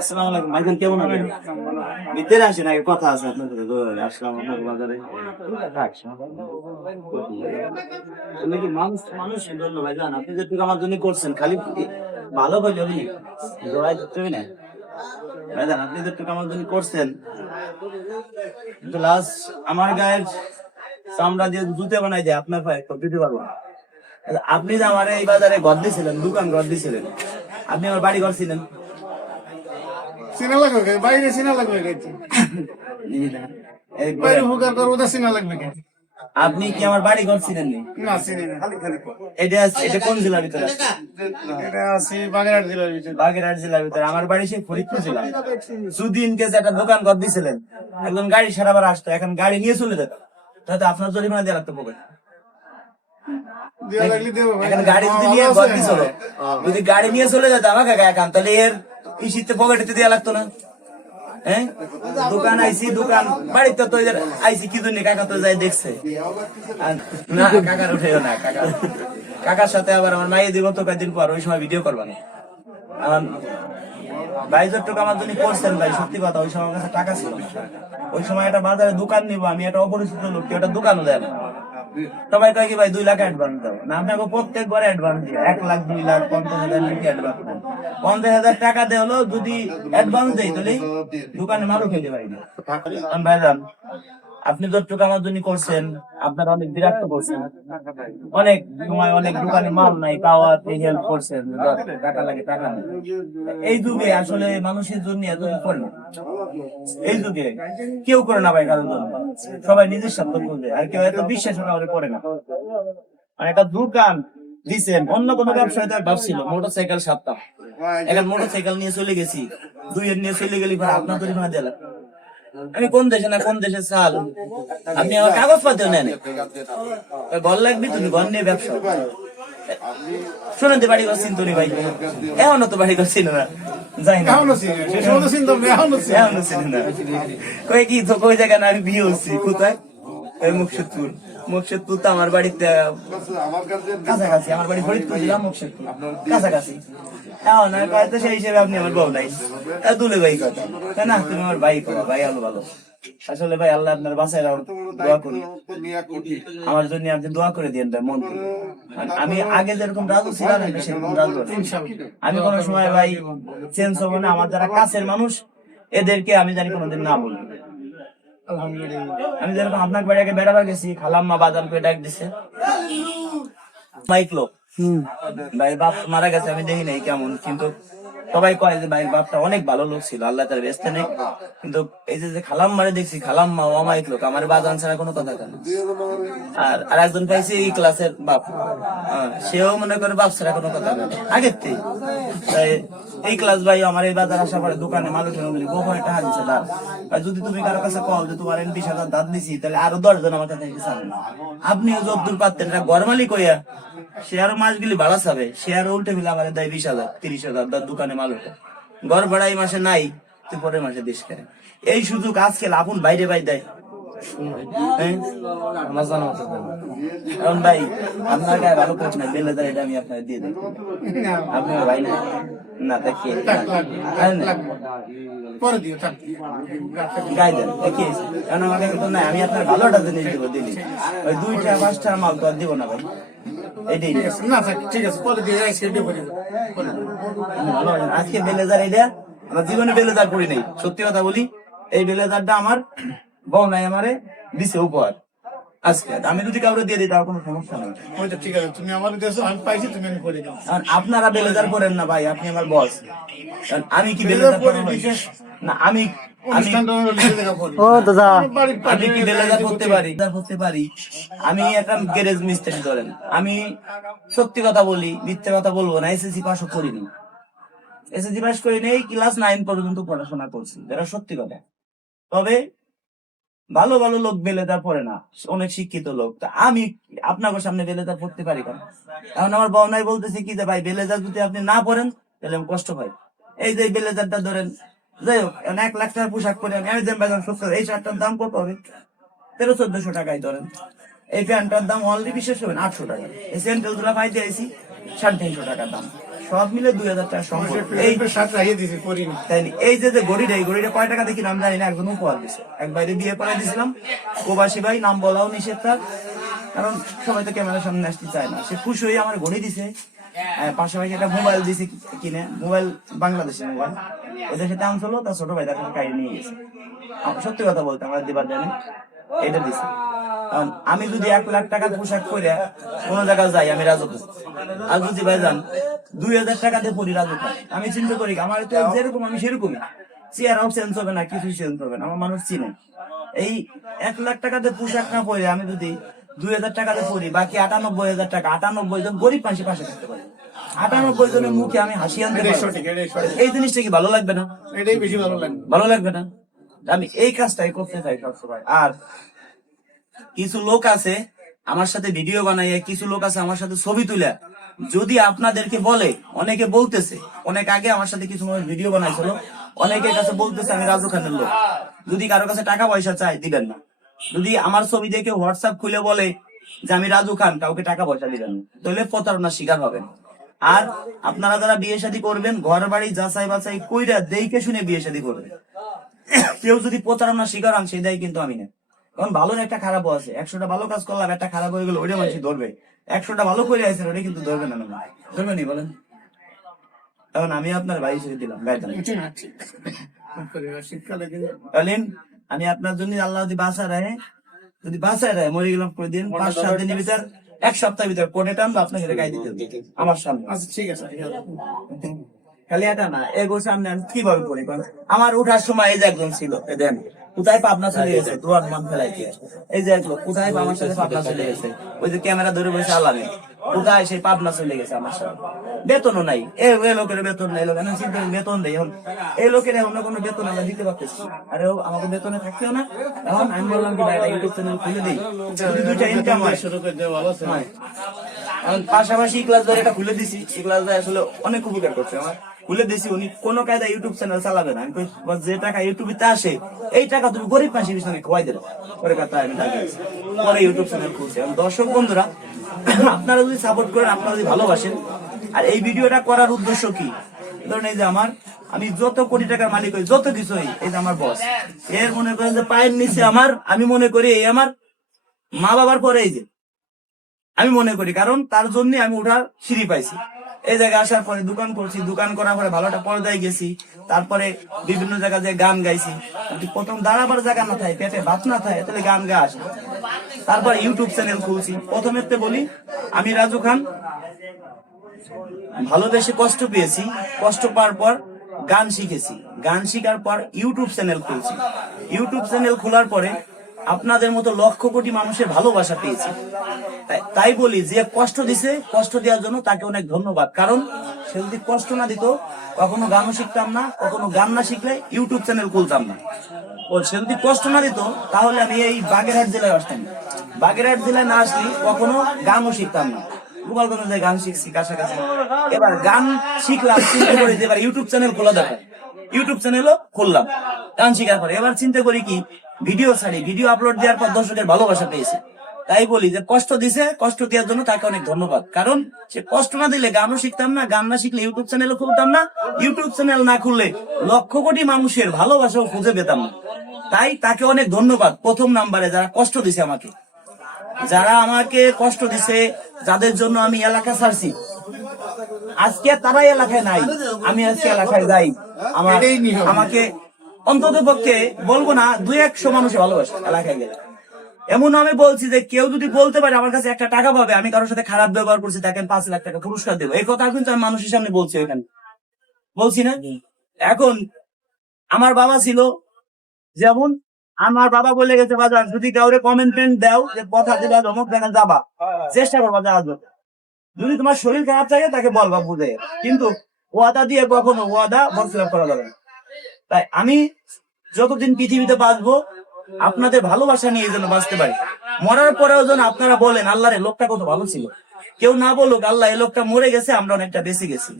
আসসালামু আলাইকুম ভাইজান, কেমন আছেন? ভিতরে আসেন, আগে কথা আছে আপনার সাথে। আসসালাম আপনার বাজারে আপনি কি মানুষের জন্য ভাইজান, আপনি যেটুকু আমার জন্য করছেন খালি ভালো হইলে উনি জড়াই ধরতে হবে না ভাইজান। আপনি যেটুকু আমার জন্য করছেন, কিন্তু লাস্ট আমার গায়ের চামড়া দিয়ে জুতে বানাই দেয় আপনার পায়ে দিতে পারবো না। আপনি যে আমার এই বাজারে ঘর দিয়েছিলেন, দোকান ঘর দিয়েছিলেন, আপনি আমার বাড়ি ঘর ছিলেন। সিনা লাগবে বাইরে সিনা লাগবে বাইরে হুকার করবো তো সিনা লাগবে আপনি কি আমার বাড়ি ঘর ছিলেন না চিনি না এটা কোন জেলার ভিতরে? এটা আছে বাগেরহাট জেলার ভিতরে। বাগেরহাট জেলার ভিতরে। আমার বাড়ি সেই ফরিদপুর জেলা। সুদিন কে একটা দোকান ঘর দিয়েছিলেন, একজন গাড়ি সারাবার আসতো, এখন গাড়ি নিয়ে চলে যেত, তাহলে আপনার জরিমানা দিয়ে রাখতে পারবেন। দেওয়া লাগলে দেবো ভাই। এখন গাড়ি যদি নিয়ে ঘর দিছিল, যদি গাড়ি নিয়ে চলে যেত আমাকে এখন, তাহলে এর ইসিতে পকেটে দেওয়া লাগতো না। হ্যাঁ, দোকান আইসি, দোকান বাড়িতে তো আইসি কি জন্য, কাকা তো যাই দেখছে না, কাকার উঠেও না, কাকার সাথে আবার আমার মাইয়ে দিব তো কয়েকদিন পর, ওই সময় ভিডিও করবানি। আমার ভাই যতটুকু আমার জন্য করছেন ভাই, সত্যি কথা, ওই সময় আমার কাছে টাকা ছিল না। ওই সময় একটা বাজারে দোকান নিবো আমি, একটা অপরিচিত লোক, কেউ একটা দোকানও দেয় না। সবাই কয় কি ভাই 2 লাখ অ্যাডভান্স দাও না, আপনাকে প্রত্যেক বারে অ্যাডভান্স দিয়ে 1 লাখ 2 লাখ 50,000 নাকি অ্যাডভান্স দেন। 50,000 টাকা দেয় হলো, যদি অ্যাডভান্স দেয় তাহলে দোকানে মারও খেতে পারি না। ভাইজান, আপনি যতটুকু আমার জন্য করছেন, আপনারা অনেক বিরক্ত করছেন, অনেক সময় অনেক দোকানে মাল নাই, পাওয়ার হেল্প করছেন, টাকা লাগে টাকা নেই। এই যুগে আসলে মানুষের জন্য এত করে না, এই যুগে কেউ করে না ভাই কারোর জন্য, সবাই নিজের স্বার্থ করবে, আর কেউ এত বিশ্বাস করে না। আর একটা দোকান দিচ্ছেন, অন্য কোনো ব্যবসায় তো ভাবছিল মোটরসাইকেল 7টা, এখন মোটরসাইকেল নিয়ে চলে গেছি, 2 নিয়ে চলে গেলি ভাই, আপনার জরিমানা দিলাম। আমি কোন দেশে না কোন দেশে চাল, আপনি আমার কাগজপত্র নেন, ঘর লাগবে, তুমি ঘর নিয়ে ব্যবসা শোনেন তো, বাড়ি করছেন তো ভাই, এখনো তো বাড়ি করছি না, যাই না এখনো চিনি না, কই কি তো কই জায়গা না, আমি বিয়ে হচ্ছি কোথায়, মুর্শিদপুর। মুর্শিদপুর তো আমার বাড়িতে কাছাকাছি, আমার বাড়ি ফরিদপুর জেলা, মুর্শিদপুর কাছাকাছি। এখন হয়তো সেই হিসেবে আপনি আমার বউ নাই, দুলে ভাই কথা, তাই না? তুমি আমার ভাই করো, ভাই আলো ভালো। আসলে ভাই আল্লাহ আপনার বাসায় দোয়া করি, আমার জন্য আপনি দোয়া করে দিন ভাই, মন করে। আমি আগে যেরকম রাজু ছিলাম আমি সেরকম রাজু আছি। আমি কোনো সময় ভাই চেঞ্জ হবো না, আমার যারা কাছের মানুষ এদেরকে আমি জানি কোনোদিন না বলি। আমি যেরকম আপনার বাড়ি আগে বেড়াবার গেছি, খালাম্মা বাজার করে ডাক দিছে, মাইকলো ভাই বাপ মারা গেছে, আমি দেখি নাই কেমন, কিন্তু সবাই কয় যে ভাইয়ের বাপটা অনেক ভালো লোক ছিল, আল্লাহ তার ব্যস্ত নেই। কিন্তু এই যে খালাম্মারে দেখছি, খালাম্মা অমায়িক লোক, আমার বাজান ছাড়া কোনো কথা কেন। আর একজন পাইছি এই ক্লাসের বাপ, সেও মনে করে বাপ ছাড়া কোনো কথা কেন আগের থেকে। এই ক্লাস ভাই আমার এই বাজার আসার পরে দোকানে মানুষ গোপনে টাকা দিচ্ছে দাঁত, যদি তুমি কারো কাছে কও যে তোমার 20,000 দাঁত দিছি, তাহলে আরো 10 জন আমার কাছে চাবেন। আপনিও যদ্দূর পারতেন, এটা ঘর মালিক হইয়া সে আরো মাস গেলে ভাড়া চাবে, সে আরো উল্টে ফেলে আমার দেয় 20,000 30,000 দোকানে মাল ওঠে, ঘর ভাড়া এই মাসে নাই, তুই পরের মাসে দিস কেন? এই সুযোগ আজকে আপন বাইরে বাই দেয়। এখন ভাই আপনার গায়ে ভালো কোচ নাই, বেলে দেয়, এটা আমি আপনার দিয়ে দেবো, আপনি আমার ভাই না না দেখি গাই দেন দেখিস, কারণ আমাকে তো নাই, আমি আপনার ভালোটা জিনিস দেবো দিলি, ওই 2টা 5টা মাল তো আর দিব না ভাই, এটাই ঠিক আছে পরে দিয়ে আজকে বেলেজার এটা আমার জীবনে বেলেজার করি নাই, সত্যি কথা বলি, এই বেলেজারটা আমার বউ নাই আমারে দিছে উপহার আজকে, আমি যদি কাউকে দিয়ে দিই তার কোনো সমস্যা নেই। ঠিক আছে, তুমি আমার দেশে আমি পাইছি, তুমি আমি করে দাও। আপনারা বেলেজার করেন না ভাই, আপনি আমার বস, আমি কি বেলেজার করেন না? আমি কি বেলেজার করতে পারি? আমি একটা গ্যারেজ মিস্ত্রি ধরেন, আমি সত্যি কথা বলি, মিথ্যে কথা বলবো না, এসএসসি পাস করিনি, এসএসসি পাস করি নেই, ক্লাস 9 পর্যন্ত পড়াশোনা করছি, এটা সত্যি কথা। তবে ভালো ভালো লোক বেলেদার পড়ে না, অনেক শিক্ষিত লোক, তা আমি আপনার সামনে বেলেদার পড়তে পারি কেন? এখন আমার বউনাই বলতেছে কি যে ভাই বেলেদার যদি আপনি না পড়েন তাহলে আমি কষ্ট পাই। এই যে বেলেদারটা ধরেন, যাই হোক 1 লাখ টাকার পোশাক পরে আমি এই শার্টটার দাম কত হবে? 1300-1400 টাকায় ধরেন। এই প্যান্টটার দাম অলরেডি বিশেষ হবেন 800 টাকা, এই স্যান্ডেল গুলা পাইতে আইছি 350 টাকার দাম। সব মিলে 2000 টাকা সম্পদ। এই সাথে রাখিয়ে দিছি করিনি। তাই নি? এই যে গড়িটা, এই গড়িটা কয় টাকা দেখি নাম জানি না, একজন উপহার দিছে। এক বাইরে বিয়ে পড়াই দিছিলাম, প্রবাসী ভাই, নাম বলাও নিষেধ তার, কারণ সবাই তো ক্যামেরার সামনে আসতে চায় না। সে খুশি হয়ে আমার ঘড়ি দিছে, পাশাপাশি একটা মোবাইল দিছে কিনে, মোবাইল বাংলাদেশের মোবাইল, ওদের সাথে আম চলো, তার ছোট ভাই তার সাথে কাহিনী নিয়ে গেছে। সত্যি কথা বলতে আমার দিবার জানে এটা দিছে। কারণ আমি যদি 1 লাখ টাকার পোশাক পরে কোনো জায়গায় যাই, আমি রাজু খান। আর যদি ভাই যান 2000 টাকা দিয়ে পরি রাজু খান, আমি চিন্তা করি আমার তো যেরকম আমি সেরকমই, চেয়ারও চেঞ্জ হবে না, কিছু চেঞ্জ হবে না, আমার মানুষ চিনে। এই 1 লাখ টাকাতে পোশাক না পরে আমি যদি 2000 টাকাতে পরি, বাকি 98,000 টাকা, 98 জন গরিব মানুষের পাশে থাকতে পারে, 98 জনের মুখে আমি হাসি আনতে এটাই পারবো। সঠিক, এটাই সঠিক। এই জিনিসটা কি ভালো লাগবে না? এটাই বেশি ভালো লাগে। ভালো লাগবে না? আমি এই কাজটাই করতে চাই সবসময়। আর কিছু লোক আছে আমার সাথে ভিডিও বানাইয়া, কিছু লোক আছে আমার সাথে ছবি তুলে, যদি আপনাদেরকে বলে, অনেকে বলতেছে, অনেক আগে আমার সাথে কিছু মানুষ ভিডিও বানাইছিল, অনেকের কাছে বলতেছে আমি রাজু খানের লোক, যদি কারো কাছে টাকা পয়সা চাই দিবেন না। যদি আমার ছবি দেখে হোয়াটসঅ্যাপ খুলে বলে যে আমি রাজু খান, কাউকে টাকা পয়সা দিবেন না, তাহলে প্রতারণার শিকার হবেন। আর আপনারা যারা বিয়ে শাদী করবেন, ঘর বাড়ি যাচাই বাছাই কইরা দেখে শুনে বিয়ে শাদী করবেন। কেউ যদি প্রতারণার শিকার হন, সেই দায় কিন্তু আমি না। কারণ ভালোর একটা খারাপও আছে, 100টা ভালো কাজ করলাম, একটা খারাপ হয়ে গেল, ওইটা মানুষ ধরবে। 100টা ভালো করে আছে, ওটা কিন্তু ধরবে না, ধরবে নি বলেন? এখন আমি আপনার ভাই হিসেবে দিলাম গাইতাম। শীতকালে কিন্তু বলেন, আমি আপনার জন্য আল্লাহ যদি বাসায় রায় মরে গেলাম করে দিন, 5-7 দিনের ভিতর, 1 সপ্তাহের ভিতর কোর্টে টানবো, আপনাকে গাই দিতে হবে আমার সামনে। আচ্ছা ঠিক আছে। খালি এটা না, এগো সামনে আমি কিভাবে করি বলেন? আমার উঠার সময় এই যে একজন ছিল, দেন কোথায় পাবনা চলে গেছে, দুয়ার মান ফেলাইতে, এই যে একলো কোথায় আমার সাথে পাবনা চলে গেছে, ওই যে ক্যামেরা ধরে বসে আলামে, কোথায় সেই পাবনা চলে গেছে আমার সাথে, বেতনও নাই। এই লোকের বেতন নাই, লোক এখন চিন্তা করি বেতন দেয়, এখন এই লোকের এখন কোনো বেতন আমরা দিতে পারতেছি, আরে আমাকে বেতনে থাকতেও না। এখন আমি বললাম কি ভাই ইউটিউব চ্যানেল খুলে দিই, যদি 2টা ইনকাম হয়। শুরু করে দেওয়া ভালো আছে। হয়। এখন পাশাপাশি ক্লাস ধরে এটা খুলে দিছি, এই ক্লাস আসলে অনেক উপকার করছে আমার, খুলে দিছি। উনি কোনো কায়দা ইউটিউব চ্যানেল চালাবে না, আমি কই, বস যে টাকা ইউটিউবে আসে, এই টাকা তুমি গরিব মানুষের পিছনে খোয়াই দেবে, পরে কথা আমি টাকা দিছি। পরে ইউটিউব চ্যানেল খুলছে। এবং দর্শক বন্ধুরা, আপনারা যদি সাপোর্ট করেন, আপনারা যদি ভালোবাসেন, আর এই ভিডিওটা করার উদ্দেশ্য কি, ধরুন এই যে আমি যত কোটি টাকার মালিক হই, যত কিছু হই, এই যে আমার বস, এর মনে করেন যে পায়ের নিচে আমার, আমি মনে করি এই আমার মা বাবার পরে এই যে আমি মনে করি, কারণ তার জন্য আমি ওঠার সিঁড়ি পাইছি। এই জায়গায় আসার পরে দোকান করছি, দোকান করার পরে ভালো একটা পর্দায় গেছি, তারপরে বিভিন্ন জায়গায় যে গান গাইছি। যদি প্রথম দাঁড়াবার জায়গা না থাকে, পেটে ভাত না থাকে, তাহলে গান গা আসে। তারপর ইউটিউব চ্যানেল খুলছি। প্রথমে বলি, আমি রাজু খান ভালোবেসে কষ্ট পেয়েছি, কষ্ট পাওয়ার পর গান শিখেছি, গান শিখার পর ইউটিউব চ্যানেল খুলছি। ইউটিউব চ্যানেল খোলার পরে আপনাদের মতো লক্ষ কোটি মানুষের ভালোবাসা পেয়েছি। তাই বলি, যে কষ্ট দিছে, কষ্ট দেওয়ার জন্য তাকে অনেক ধন্যবাদ। কারণ সে যদি কষ্ট না দিত, কখনো গানও শিখতাম না, কখনো গান না শিখলে ইউটিউব চ্যানেল খুলতাম না। ও সে যদি কষ্ট না দিত, তাহলে আমি এই বাগেরহাট জেলায় আসতাম না। বাগেরহাট জেলায় না আসলে কখনো গানও শিখতাম না। গোপালগঞ্জে গান শিখছি কাছাকাছি, এবার গান শিখলাম, চিন্তা করি যে এবার ইউটিউব চ্যানেল খোলা দরকার, ইউটিউব চ্যানেলও খুললাম। গান শিখার পরে এবার চিন্তা করি কি, ভিডিও ছাড়ি, ভিডিও আপলোড দেওয়ার পর দর্শকের ভালোবাসা পেয়েছি। তাই বলি যে কষ্ট দিছে, কষ্ট দেওয়ার জন্য তাকে অনেক ধন্যবাদ। কারণ সে কষ্ট না দিলে গানও শিখতাম না, গান না শিখলে ইউটিউব চ্যানেলও খুলতাম না, ইউটিউব চ্যানেল না খুললে লক্ষ কোটি মানুষের ভালোবাসাও খুঁজে পেতাম না। তাই তাকে অনেক ধন্যবাদ প্রথম নাম্বারে, যারা কষ্ট দিছে আমাকে, যারা আমাকে কষ্ট দিছে, যাদের জন্য আমি এলাকা ছাড়ছি, আজকে তারাই এলাকায় নাই, আমি আজকে এলাকায় যাই। আমাকে অন্তত পক্ষে বলবো না, 200 মানুষ ভালোবাসে এলাকায় গেলে। এমন আমি বলছি যে কেউ যদি বলতে পারে আমার কাছে একটা টাকা পাবে, আমি কারোর সাথে খারাপ ব্যবহার করছি, তাকে 5 লাখ টাকা পুরস্কার দেবো, এই কথা কিন্তু আমি মানুষের সামনে বলছি, এখানে বলছি না। এখন আমার বাবা ছিল, যেমন আমার বাবা বলে গেছে, বাজার যদি কাউরে কমেন্টমেন্ট দাও যে কথা দিলে অমুক দেখা যাবা, চেষ্টা করবা যাওয়ার জন্য। যদি তোমার শরীর খারাপ থাকে, তাকে বলবা বুঝে, কিন্তু ওয়াদা দিয়ে কখনো ওয়াদা বরখেলাপ করা যাবে না। তাই আমি যতদিন পৃথিবীতে বাঁচবো, আপনাদের ভালোবাসা নিয়ে যেন বাঁচতে পারি। মরার পরেও যেন আপনারা বলেন, আল্লাহ রে লোকটা কত ভালো ছিল। কেউ না বলুক, আল্লাহ এই লোকটা মরে গেছে, আমরা অনেকটা বেঁচে গেছি।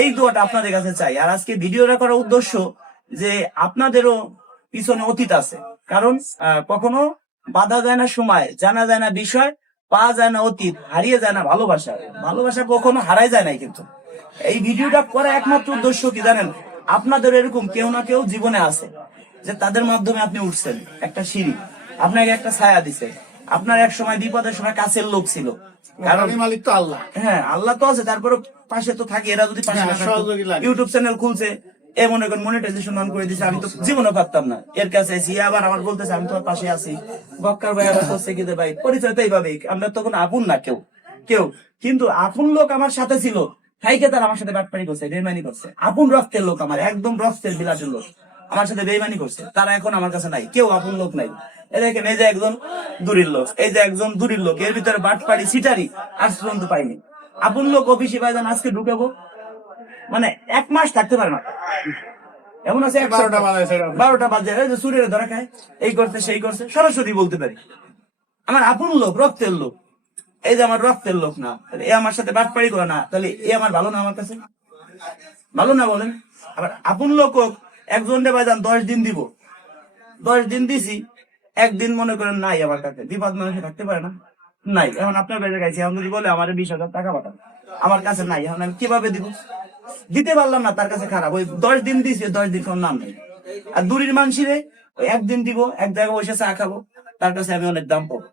এই দোয়াটা আপনাদের কাছে চাই। আর আজকে ভিডিওটা করার উদ্দেশ্য যে আপনাদেরও পিছনে অতীত আছে, কারণ কখনো বাধা যায় না সময়, জানা যায় না বিষয়, পাওয়া যায় না অতীত, হারিয়ে যায় না ভালোবাসা। ভালোবাসা কখনো হারাই যায় নাই। কিন্তু এই ভিডিওটা করা একমাত্র উদ্দেশ্য কি জানেন? আপনাদের এরকম কেউ না কেউ জীবনে আছে, যে তাদের মাধ্যমে আপনি উঠছেন একটা সিঁড়ি, আপনাকে একটা ছায়া দিছে। আপনার এক সময় বিপদের সময় কাছের লোক ছিল, কারণ গাড়ির মালিক তো আল্লাহ। হ্যাঁ আল্লাহ তো আছে, তারপরে পাশে তো থাকে। এরা যদি পাশে না হ্যাঁ, থাকতো, সহযোগী লাগে। ইউটিউব চ্যানেল খুলছে, এ মনে করেন মনিটাইজেশন অন করে দিছে, আমি তো জীবনে পারতাম না। এর কাছে এসে আবার আমার বলতেছে আমি তোমার পাশে আছি, বক্কার ভাই আবার করছে কি যে ভাই পরিচয় তো এইভাবে, আমরা তখন আপন না কেউ কেউ, কিন্তু আপন লোক আমার সাথে ছিল, তাইকে তারা আমার সাথে বাটপাড়ি করছে, বেইমানি করছে। আপন রক্তের লোক, আমার একদম রক্তের বিলাসের লোক আমার সাথে বেইমানি করছে, তারা এখন আমার কাছে নাই, কেউ আপন লোক নাই। এই দেখেন, এই যে একজন দূরের লোক, এই যে একজন দূরের লোক, এর ভিতরে বাটপাড়ি সিটারি আজ পর্যন্ত পাইনি। আপন লোক অফিসে পাইজান আজকে ঢুকাবো, মানে 1 মাস থাকতে পারে না। এমন আছে 12টা বাজে সেটা। 12টা বাজে এই যে চুরিরে ধরা খায়, এই করছে সেই করছে, সরাসরি বলতে পারি আমার আপন লোক, রক্তের লোক। এই যে আমার রক্তের লোক না, এ আমার সাথে বাটপাড়ি করে না, তাহলে এ আমার ভালো না? আমার কাছে ভালো না বলেন? আবার আপন লোক হোক, একজন রে ভাইজান 10 দিন দিব, 10 দিন দিছি, একদিন মনে করেন নাই আমার কাছে, বিপদ মানুষে থাকতে পারে না, নাই। এখন আপনার বেড়ে গেছে, এখন যদি বলে আমার 20,000 টাকা পাঠান, আমার কাছে নাই, এখন আমি কিভাবে দিব? দিতে পারলাম না, তার কাছে খারাপ। ওই 10 দিন দিছে, 10 দিন কোন নাম নেই। আর দূরের মানুষের ওই 1 দিন দিব, এক জায়গায় বসে চা খাবো, তার কাছে আমি অনেক দাম পাবো।